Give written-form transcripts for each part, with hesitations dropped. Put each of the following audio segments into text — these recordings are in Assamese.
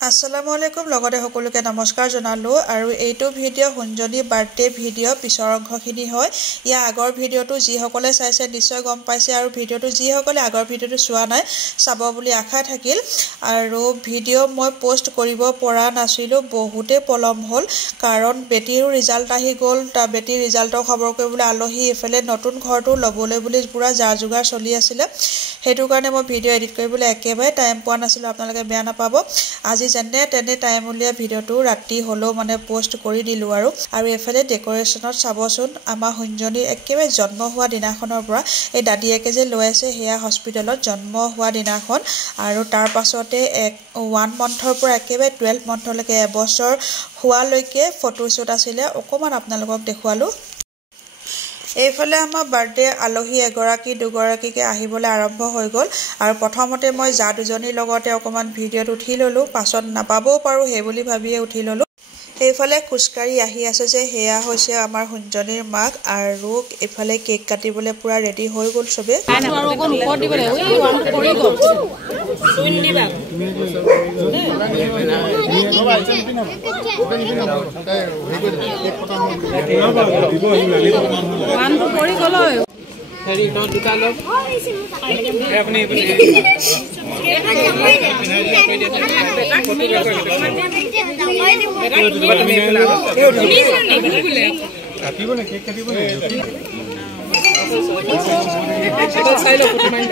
আসসালামু আলাইকুম লগতে সকলোকে নমস্কাৰ জনালো আৰু এইটো ভিডিঅ' হুঞ্জনী বাৰ্থডে ভিডিঅ' পিছৰ অংশখিনি হয় ইয়া আগৰ ভিডিঅ'টো যিসকলে চাইছে নিশ্চয় গম পাইছে আৰু ভিডিঅ'টো যিসকলে আগৰ ভিডিঅ'টো চোৱা নাই চাব বুলি আশা থাকিল আৰু ভিডিঅ' মই পোষ্ট কৰিব পৰা নাছিলো বহুতে পলম হ'ল কাৰণ বেটিৰ ৰিজাল্ট আহি গ'ল তা বেটিৰ ৰিজাল্টৰ খবৰ কৰিবলৈ আলহী এফালে নতুন ঘৰটো ল'বলৈ বুলি পুৰা যা যোগাৰ চলি আছিল হেতু কাৰণে মই ভিডিঅ' এডিট কৰিবলৈ একেবাৰে টাইম পোৱা নাছিলো আপোনালোকে বেয়া নাপাব আজি যেনে তেনে টাইম উলিয়া ভিডিঅ'টো ৰাতি হলো মানে পোষ্ট কৰি দিলো আৰু এফালে ডেকোৰেশ্যনত চাবচোন আমাৰ হুঞ্জনী একেবাৰে জন্ম হোৱা দিনাখনৰ পৰা এই দাদিয়াকে যে লৈ আছে হেয়া হস্পিটেলত জন্ম হোৱা দিনাখন আৰু তাৰ পাছতে 1 মান্থৰ পৰা একেবাৰে 12 মান্থলৈকে এবছৰ হোৱালৈকে ফটোশ্বুট আছিলে অকমান আপোনালোকক দেখুৱালো এইফালে আমাৰ বাৰ্থডে আলহী এগৰাকী দুগৰাকীকে আহিবলৈ আৰম্ভ হৈ গ'ল আৰু প্ৰথমতে মই যা দুজনীৰ লগতে অকমান ভিডিঅ'ত উঠি ললো পাছত নাপাবও পাৰো হে বুলি ভাবিয়ে উঠি ললো এইফালে খুস্কাৰি আহি আছে যে হেয়া হৈছে আমাৰ হুঞ্জনীৰ মাক আৰু এইফালে কেক কাটিবলৈ পুৰা ৰেডি হৈ গ'ল সবে আৰু অকন উপৰ দিব লাগে ওই ওয়ান কৰি গ'ল সুইন দিবা ওয়ান কৰি গ'ল হেৰি দুটা লগ আপুনি কাটিবনে কেক কাটিবনে এটা চাইলো photo mind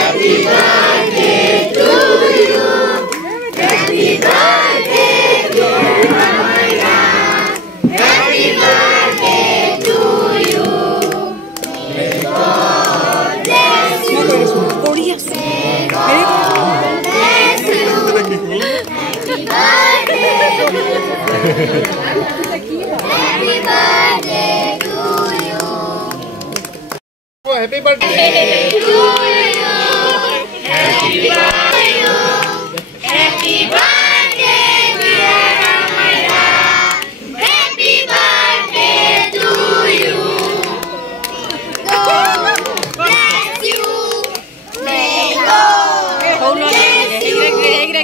Happy birthday to you Happy birthday dear Amaya Happy birthday to you May God bless you May God bless you Happy birthday Happy birthday to you Happy birthday to you Happy birthday Happy birthday dear Amaya Happy birthday to you God bless you May God bless you Happy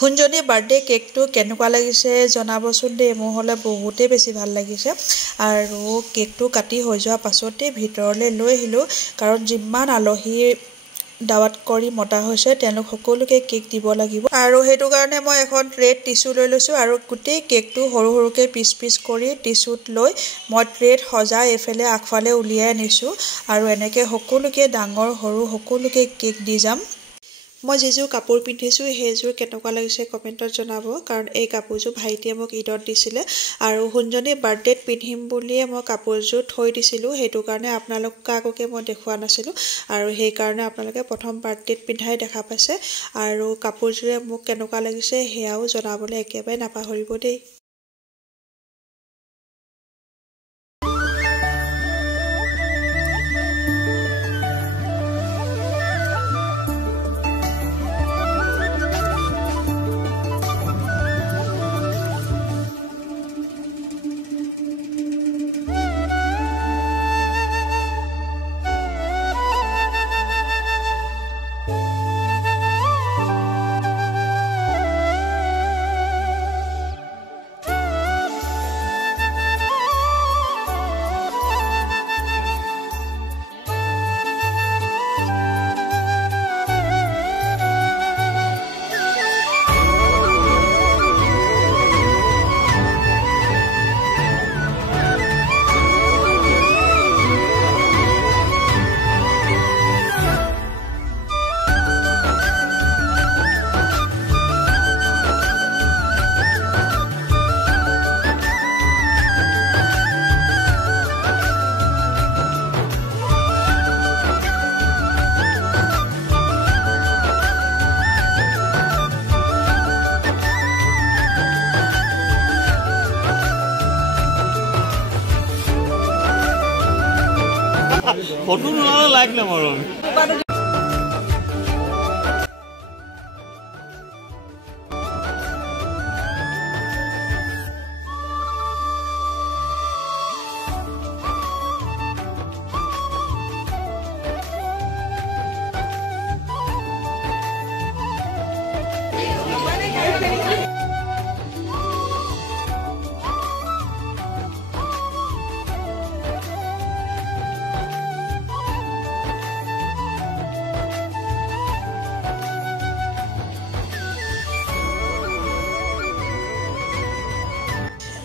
হুঞ্জনী বাৰ্থডে কেকটো কেনেকুৱা লাগিছে জনাবচোন দে মোহলে বহুতে বেছি ভাল লাগিছে আৰু কেকটো কাটি হৈ যোৱা পাছতে ভিতৰলৈ লৈ আহিলো কাৰণ যিমান আলহী দাৱাত কৰি মতা হৈছে তেওঁলোক সকলোকে কেক দিব লাগিব আৰু হেতু কাৰণে মই এখন ট্ৰেত টিস্যু লৈ লৈছো আৰু গুটেই কেকটো সৰু সৰুকে পিস কৰি টিস্যুত লৈ মই ট্ৰেত সজাই এফালে আগফালে উলিয়াই আনিছো আৰু এনেকে সকলোকে ডাঙৰ সৰু সকলোকে কেক দি যাম মই যেজু কাপোৰ পিন্ধিছো হেজুৰ কেনেকুৱা লাগিছে কমেন্টত জনাব কাৰণ এই কাপোৰজু ভাইটিয়ে মোক ঈদত দিছিলে আৰু হুঞ্জনী বাৰ্থডেত পিন্ধিম বুলিয়ে মই কাপোৰজু থৈ দিছিলো হেতু কাৰণে আপোনালোক কাককে মই দেখুৱা নাছিলো আৰু সেই কাৰণে আপোনালোকে প্ৰথম বাৰ্থডেত পিন্ধাই দেখা পাইছে আৰু কাপোৰজুৰে মোক কেনেকুৱা লাগিছে হেয়াও জনাবলৈ একেবাৰে নাপাহৰিব দেই ফটো নোলালে লাইক নামাৰো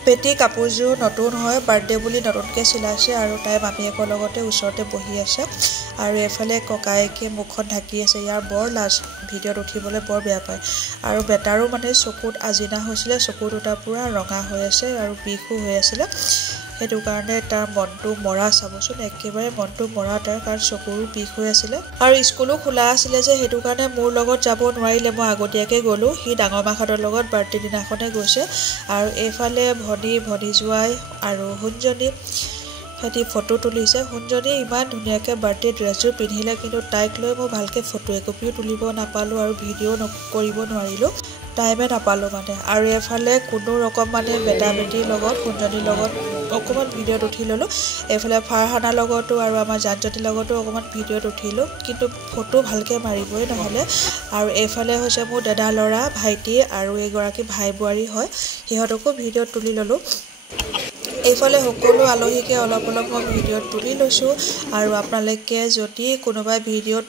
পেটি কাপোৰযোৰ নতুন হয় বাৰ্থডে বুলি নতুনকৈ চিলাইছে আৰু তাই মামীয়েকৰ লগতে ওচৰতে বহি আছে আৰু এফালে ককায়েকে মুখখন ঢাকি আছে ইয়াৰ বৰ লাজ ভিডিঅ'ত উঠিবলৈ বৰ বেয়া পায় আৰু বেটাৰো মানে চকুত আজিনা হৈছিলে চকু দুটা পুৰা ৰঙা হৈ আছে আৰু বিষো হৈ আছিলে সেইটো কাৰণে তাৰ মনটো মৰা চাবচোন একেবাৰে মনটো মৰা তাৰ কাৰণ চকুৰো বিষ হৈ আছিলে আৰু স্কুলো খোলা আছিলে যে সেইটো কাৰণে মোৰ লগত যাব নোৱাৰিলে মই আগতীয়াকৈ গ'লোঁ সি ডাঙৰ মাহঁতৰ লগত বাৰ্থডে দিনাখনে গৈছে আৰু এইফালে ভনী জোৱাই আৰু সোণজনী সিহঁতি ফটো তুলিছে সোণজনী ইমান ধুনীয়াকৈ বাৰ্থডে ড্ৰেছযোৰ পিন্ধিলে কিন্তু তাইক লৈ মই ভালকৈ ফটো একপিও তুলিব নাপালোঁ আৰু ভিডিঅ' কৰিব নোৱাৰিলোঁ টাইমে নাপালোঁ মানে আৰু এফালে কোনো ৰকম মানে বেটা বেটিৰ লগত সোণজনীৰ লগত অকণমান ভিডিঅ'ত উঠি ল'লোঁ এইফালে ফাৰহানাৰ লগতো আৰু আমাৰ জানজনীৰ লগতো অকণমান ভিডিঅ'ত উঠিলোঁ কিন্তু ফটো ভালকৈ মাৰিবই নহ'লে আৰু এইফালে হৈছে মোৰ দাদা ল'ৰা ভাইটি আৰু এগৰাকী ভাই বোৱাৰী হয় সিহঁতকো ভিডিঅ'ত তুলি ল'লোঁ এইফালে সকলো আলহীকে অলপ অলপ মই ভিডিঅ'ত তুলি লৈছোঁ আৰু আপোনালোকে যদি কোনোবাই ভিডিঅ'ত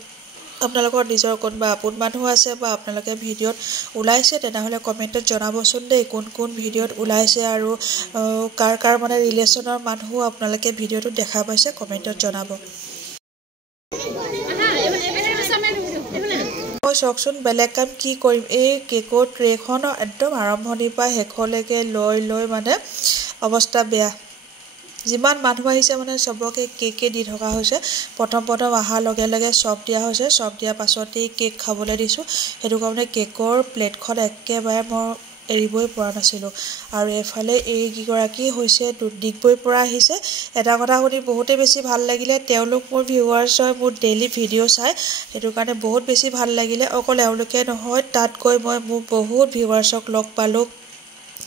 আপোনালোকৰ নিজৰ কোনোবা আপোন মানুহ আছে বা আপোনালোকে ভিডিঅ'ত ওলাইছে তেনেহ'লে কমেণ্টত জনাবচোন দেই কোন কোন ভিডিঅ'ত ওলাইছে আৰু কাৰ মানে ৰিলেশ্যনৰ মানুহ আপোনালোকে ভিডিঅ'টোত দেখা পাইছে কমেণ্টত জনাব মই চাওকচোন বেলেগ কাম কি কৰিম এই কেকৰ ট্ৰেখন একদম আৰম্ভণিৰ পৰা শেষলৈকে লৈ মানে অৱস্থা বেয়া যিমান মানুহ আহিছে মানে চবকে কেকে দি থকা হৈছে প্ৰথম অহাৰ লগে লগে চব দিয়া হৈছে চব দিয়াৰ পাছতেই কেক খাবলৈ দিছোঁ সেইটো কাৰণে কেকৰ প্লেটখন একেবাৰে মই এৰিবই পৰা নাছিলোঁ আৰু এফালে এই কেইগৰাকী হৈছে ডিগবৈৰ পৰা আহিছে এটা কথা শুনি বহুতেই বেছি ভাল লাগিলে তেওঁলোক মোৰ ভিউৱাৰ্ছ হয় মোৰ ডেইলি ভিডিঅ' চাই সেইটো কাৰণে বহুত বেছি ভাল লাগিলে অকল এওঁলোকে নহয় তাত গৈ মই মোৰ বহুত ভিউৱাৰ্ছক লগ পালোঁ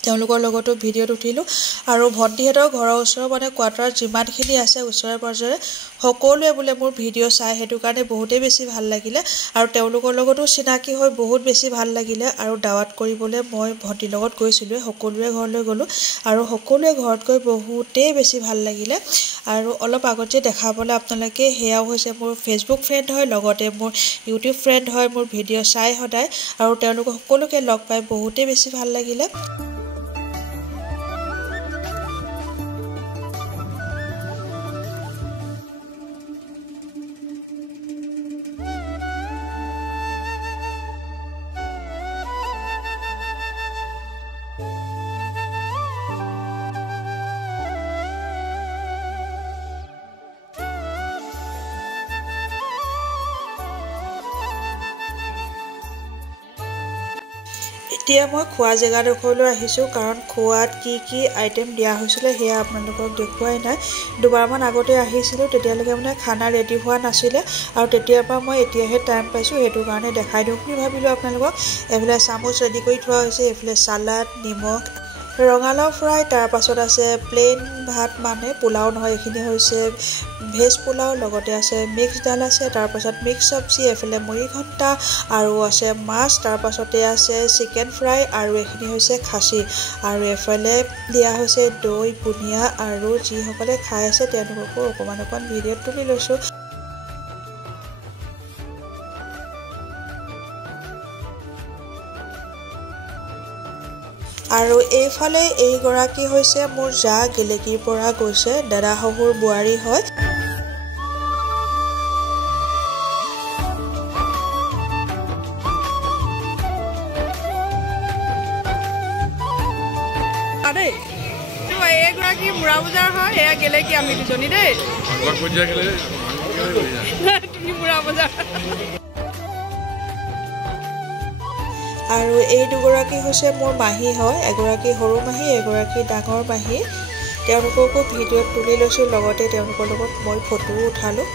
তেওঁলোকৰ লগতো ভিডিঅ'ত উঠিলোঁ আৰু ভণ্টিহঁতৰ ঘৰৰ ওচৰৰ মানে কোৱাৰ্টাৰত যিমানখিনি আছে ওচৰে পাঁজৰে সকলোৱে বোলে মোৰ ভিডিঅ' চাই সেইটো কাৰণে বহুতেই বেছি ভাল লাগিলে আৰু তেওঁলোকৰ লগতো চিনাকি হৈ বহুত বেছি ভাল লাগিলে আৰু দাৱাত কৰিবলৈ মই ভণ্টিৰ লগত গৈছিলোঁ সকলোৰে ঘৰলৈ গ'লোঁ আৰু সকলোৱে ঘৰত গৈ বহুতেই বেছি ভাল লাগিলে আৰু অলপ আগত যে দেখাবলৈ আপোনালোকে সেয়াও হৈছে মোৰ ফেচবুক ফ্ৰেণ্ড হয় লগতে মোৰ ইউটিউব ফ্ৰেণ্ড হয় মোৰ ভিডিঅ' চাই সদায় আৰু তেওঁলোকক সকলোকে লগ পাই বহুতেই বেছি ভাল লাগিলে এতিয়া মই খোৱা জেগাডোখৰলৈ আহিছোঁ কাৰণ খোৱাত কি আইটেম দিয়া হৈছিলে সেয়া আপোনালোকক দেখুৱাই নাই দুবাৰমান আগতে আহিছিলোঁ তেতিয়ালৈকে মানে খানা ৰেডি হোৱা নাছিলে আৰু তেতিয়াৰ পৰা মই এতিয়াহে টাইম পাইছোঁ সেইটো কাৰণে দেখাই দিওঁ বুলি ভাবিলোঁ আপোনালোকক এইফালে চামুচ ৰেডি কৰি থোৱা হৈছে এইফালে চালাড নিমখ ৰঙালাও ফ্ৰাই তাৰ পাছত আছে প্লেইন ভাত মানে পোলাও নহয় এইখিনি হৈছে ভেজ পোলাও লগতে আছে মিক্স দাল আছে তাৰ পাছত মিক্স চব্জি এফালে মুড়ি ঘণ্টা আৰু আছে মাছ তাৰ পাছতে আছে চিকেন ফ্ৰাই আৰু এইখিনি হৈছে খাচী আৰু এফালে দিয়া হৈছে দৈ বুনিয়া আৰু যিসকলে খাই আছে তেওঁলোককো অকণমান ভিডিঅ'ত তুলি লৈছোঁ আৰু এইফালে এইগৰাকী হৈছে মোৰ জা গেলেকীৰ পৰা গৈছে দাদা শহুৰ বোৱাৰী হয় এইগৰাকী মুৰা বজাৰ হয় এয়া গেলেকী আমি দুজনী দেই মুৰা বজাৰ আৰু এই দুগৰাকী হৈছে মোৰ মাহী হয় এগৰাকী সৰু মাহী এগৰাকী ডাঙৰ মাহী তেওঁলোককো ভিডিঅ'ত তুলি লৈছোঁ লগতে তেওঁলোকৰ লগত মই ফটোও উঠালোঁ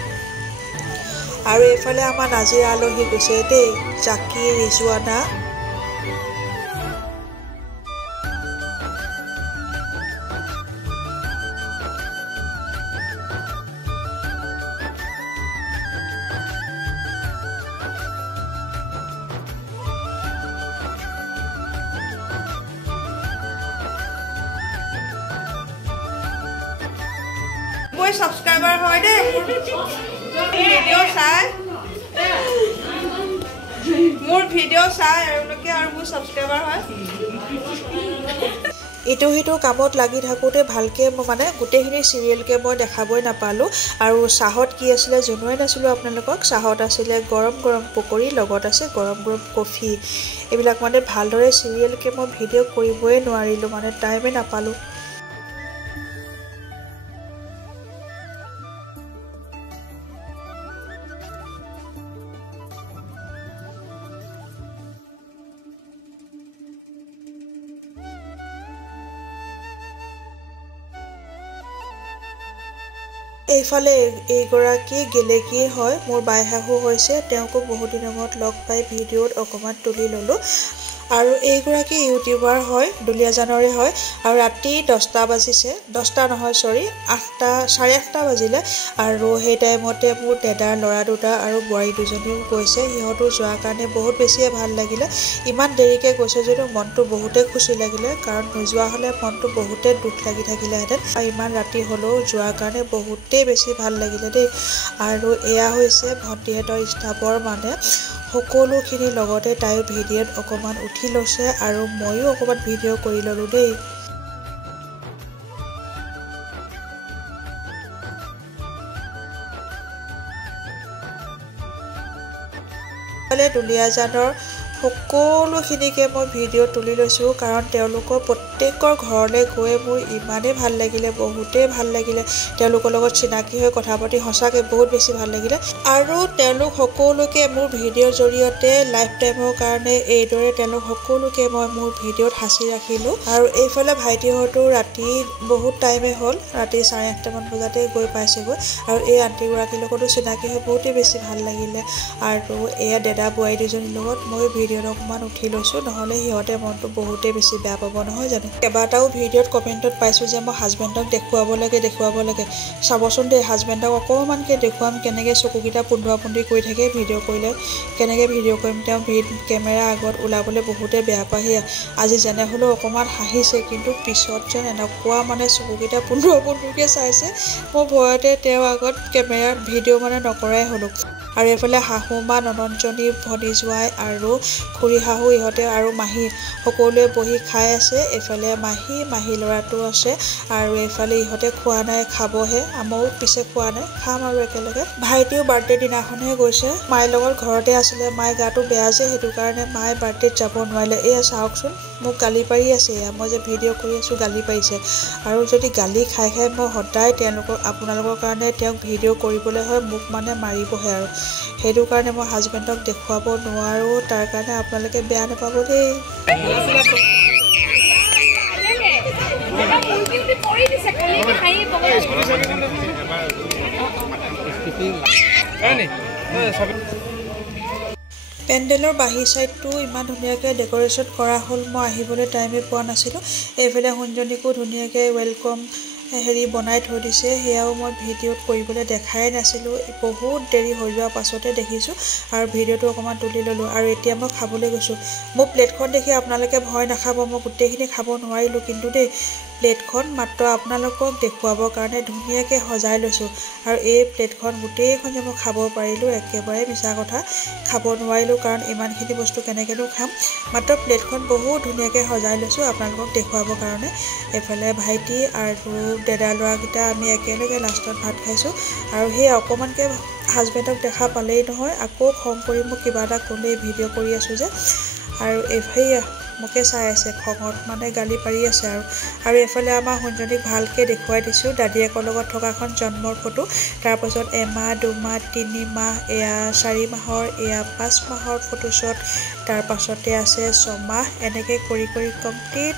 আৰু এইফালে আমাৰ নাজিৰা আলহী গৈছে দেই, জাকি ৰিজৱানা। মই সাবস্ক্ৰাইবাৰ হয় দে ভিডিও চাই মোৰ ভিডিও চাই এওঁলোকে আৰু মোৰ সাবস্ক্ৰাইবাৰ হয় ইটো সিটো কামত লাগি থাকোঁতে ভালকৈ মানে গোটেইখিনি চিৰিয়েলকৈ মই দেখাবই নাপালোঁ। আৰু চাহত কি আছিলে জনোৱাই নাছিলোঁ আপোনালোকক। চাহত আছিলে গৰম গৰম পকৰি, লগত আছে গৰম গৰম কফি। এইবিলাক মানে ভালদৰে চিৰিয়েলকৈ মই ভিডিঅ' কৰিবই নোৱাৰিলোঁ, মানে টাইমেই নাপালোঁ। এইফালে এইগৰাকী গেলেকী হয়, মোৰ বাই শাহু হৈছে। তেওঁকো বহুত দিনৰ মূৰত লগ পাই ভিডিঅ'ত অকণমান তুলি ল'লোঁ। আৰু এইগৰাকী ইউটিউবাৰ হয়, দুলীয়াজানৰে হয়। আৰু ৰাতি 10টা বাজিছে, 10টা নহয় চৰি 8টা, 8:30 বাজিলে। আৰু সেই টাইমতে মোৰ দাদাৰ ল'ৰা দুটা আৰু বোৱাৰী দুজনীও গৈছে। সিহঁতো যোৱাৰ কাৰণে বহুত বেছিয়ে ভাল লাগিলে। ইমান দেৰিকৈ গৈছে যদিও মনটো বহুতেই খুচি লাগিলে, কাৰণ নোযোৱা হ'লে মনটো বহুতেই দুখ লাগি থাকিলেহেঁতেন। আৰু ইমান ৰাতি হ'লেও যোৱাৰ কাৰণে বহুতেই বেছি ভাল লাগিলে দেই। আৰু এয়া হৈছে ভণ্টিহঁতৰ ষ্টাফৰ মানে সকলোখিনি লগতে তাইও ভিডিঅ'ত অকণমান উঠি লৈছে আৰু ময়ো অকণমান ভিডিঅ' কৰি ল'লোঁ দেই। দুলীয়াজানৰ সকলোখিনিকে মই ভিডিঅ' তুলি লৈছোঁ, কাৰণ তেওঁলোকৰ প্ৰত্যেকৰ ঘৰলৈ গৈ মোৰ ইমানেই ভাল লাগিলে, বহুতেই ভাল লাগিলে। তেওঁলোকৰ লগত চিনাকি হৈ কথা পাতি সঁচাকৈ বহুত বেছি ভাল লাগিলে। আৰু তেওঁলোক সকলোকে মোৰ ভিডিঅ'ৰ জৰিয়তে লাইফ টাইমৰ কাৰণে এইদৰে তেওঁলোক সকলোকে মই মোৰ ভিডিঅ'ত সাঁচি ৰাখিলোঁ। আৰু এইফালে ভাইটিহঁতো ৰাতি বহুত টাইমেই হ'ল, ৰাতি 8:30মান বজাতে গৈ পাইছেগৈ। আৰু এই আণ্টিগৰাকীৰ লগতো চিনাকি হৈ বহুতেই বেছি ভাল লাগিলে। আৰু এয়া দাদা বোৱাৰী দুজনীৰ লগত মই ভিডিঅ'ত অকণমান উঠি লৈছোঁ, নহ'লে সিহঁতে মনটো বহুতেই বেছি বেয়া পাব নহয় জানো। কেইবাটাও ভিডিঅ'ত কমেণ্টত পাইছোঁ যে মই হাজবেণ্ডক দেখুৱাব লাগে। চাবচোন দেই, হাজবেণ্ডক অকণমানকৈ দেখুৱাম, কেনেকৈ চকুকেইটা পোন্ধৰা-পোন্ধৰি কৰি থাকে ভিডিঅ' কৰিলে, কেনেকৈ ভিডিঅ' কৰিম। তেওঁ কেমেৰা আগত ওলাবলৈ বহুতেই বেয়া পায়। আজি যেনে হ'লেও অকণমান হাঁহিছে, কিন্তু পিছত যেন এনেকুৱা মানে চকুকেইটা পোন্ধৰা-পোন্ধৰিকৈ চাইছে, মই ভয়তে তেওঁৰ আগত কেমেৰা ভিডিঅ' মানে নকৰাই হ'লোঁ। আৰু এইফালে শাহু মা, ননন্দজনী, ভনী জোৱাই আৰু খুৰী শাহু ইহঁতে আৰু মাহী সকলোৱে বহি খাই আছে। এইফালে মাহী ল'ৰাটো আছে। আৰু এইফালে ইহঁতে খোৱা নাই, খাবহে। ময়ো পিছে খোৱা নাই, খাম আৰু একেলগে। ভাইটিও বাৰ্থডে দিনাখনহে গৈছে, মাৰ লগত ঘৰতে আছিলে। মাৰ গাটো বেয়া যে, সেইটো কাৰণে মায়ে বাৰ্থডেত যাব নোৱাৰিলে। এয়া চাওকচোন, মোক গালি পাৰি আছে। এয়া মই যে ভিডিঅ' কৰি আছোঁ গালি পাৰিছে। আৰু যদি গালি খাই মই সদায় আপোনালোকৰ কাৰণে তেওঁক ভিডিঅ' কৰিবলৈ হয়, মোক মানে মাৰিবহে। আৰু সেইটো কাৰণে মই হাজবেণ্ডক দেখুৱাব নোৱাৰোঁ, তাৰ কাৰণে আপোনালোকে বেয়া নাপাব দেই। পেণ্ডেলৰ বাহিৰ ছাইডটো ইমান ধুনীয়াকৈ ডেক'ৰেশ্যন কৰা হ'ল, মই আহিবলৈ টাইমেই পোৱা নাছিলোঁ। এইফালে শুনজনীকো ধুনীয়াকৈ ৱেলকাম বনাই থৈ দিছে, সেয়াও মই ভিডিঅ'ত কৰিবলৈ দেখাই নাছিলোঁ। বহুত দেৰি হৈ যোৱাৰ পাছতে দেখিছোঁ আৰু ভিডিঅ'টো অকণমান তুলি ল'লোঁ। আৰু এতিয়া মই খাবলৈ গৈছোঁ। মোৰ প্লেটখন দেখি আপোনালোকে ভয় নাখাব, মই গোটেইখিনি খাব নোৱাৰিলোঁ কিন্তু দেই। প্লেটখন মাত্ৰ আপোনালোকক দেখুৱাবৰ কাৰণে ধুনীয়াকৈ সজাই লৈছোঁ। আৰু এই প্লেটখন গোটেইখন যে মই খাব পাৰিলোঁ, একেবাৰে মিছা কথা। খাব নোৱাৰিলোঁ, কাৰণ ইমানখিনি বস্তু কেনেকৈনো খাম। মাত্ৰ প্লেটখন বহুত ধুনীয়াকৈ সজাই লৈছোঁ আপোনালোকক দেখুৱাবৰ কাৰণে। এইফালে ভাইটি আৰু দাদাৰ ল'ৰাকেইটা আমি একেলগে লাষ্টত ভাত খাইছোঁ। আৰু সেই অকণমানকৈ হাজবেণ্ডক দেখা পালেই নহয় আকৌ খং কৰি মোক কিবা এটা ক'লেই, ভিডিঅ' কৰি আছোঁ যে। আৰু সেয়া মোকে চাই আছে, খঙত মানে গালি পাৰি আছে। আৰু এইফালে আমাৰ শুনজনীক ভালকৈ দেখুৱাই দিছোঁ দাদীয়েকৰ লগত থকাখন জন্মৰ ফটো। তাৰপাছত 1 মাহ 2 মাহ 3 মাহ, এয়া 4 মাহৰ, এয়া 5 মাহৰ ফটোশ্বট। তাৰপাছতে আছে 6 মাহ, এনেকৈ কৰি কমপ্লিট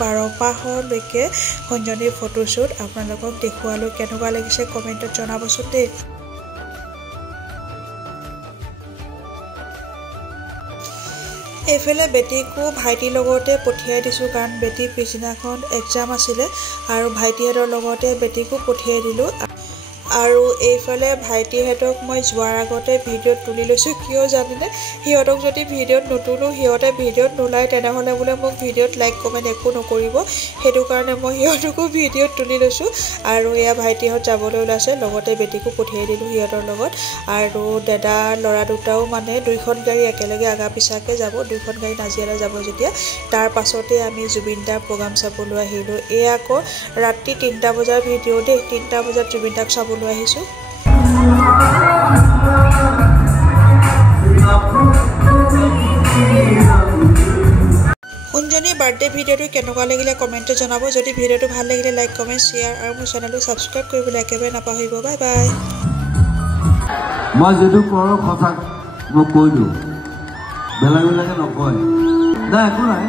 12 মাহলৈকে শুনজনীৰ ফটোশ্বুট আপোনালোকক দেখুৱালোঁ। কেনেকুৱা লাগিছে কমেণ্টত জনাবচোন দেই। এইফালে বেটিকো ভাইটিৰ লগতে পঠিয়াই দিছোঁ কাৰণ বেটিৰ পিছদিনাখন এক্সাম আছিলে আৰু ভাইটিহঁতৰ লগতে বেটিকো পঠিয়াই দিলোঁ আৰু এইফালে ভাইটিহঁতক মই যোৱাৰ আগতে ভিডিঅ'ত তুলি লৈছোঁ কিয় জানেনে সিহঁতক যদি ভিডিঅ'ত নুতুলোঁ সিহঁতে ভিডিঅ'ত নোলায় তেনেহ'লে বোলে মোক ভিডিঅ'ত লাইক কমেণ্ট একো নকৰিব সেইটো কাৰণে মই সিহঁতকো ভিডিঅ'ত তুলি লৈছোঁ আৰু এয়া ভাইটিহঁত যাবলৈ ওলাইছে লগতে বেটিকো পঠিয়াই দিলোঁ সিহঁতৰ লগত আৰু দাদা ল'ৰা দুটাও মানে দুইখন গাড়ী একেলগে আগা পিছাকৈ যাব দুইখন গাড়ী নাজিৰালৈ যাব যেতিয়া তাৰ পাছতে আমি জুবিন দাৰ প্ৰগ্ৰাম চাবলৈ আহিলোঁ এয়া আকৌ ৰাতি 3টা বজাৰ ভিডিঅ' দেই 3টা বজাত জুবিন দাক চাবলৈ আহিছোঁ কুঞ্জনীৰ বাৰ্থডে ভিডিঅ'টো কেনেকুৱা লাগিলে কমেণ্টে জনাব যদি ভিডিঅ'টো ভাল লাগিলে লাইক কমেণ্ট শ্বেয়াৰ আৰু মোৰ চেনেলটো ছাবস্ক্ৰাইব কৰিবলৈ একেবাৰে নাপাহৰিব বাই বাই মই যদি কৰোঁ কথা মই কৈ দিওঁ বেলেগ বেলেগে নকয় নাই একো নাই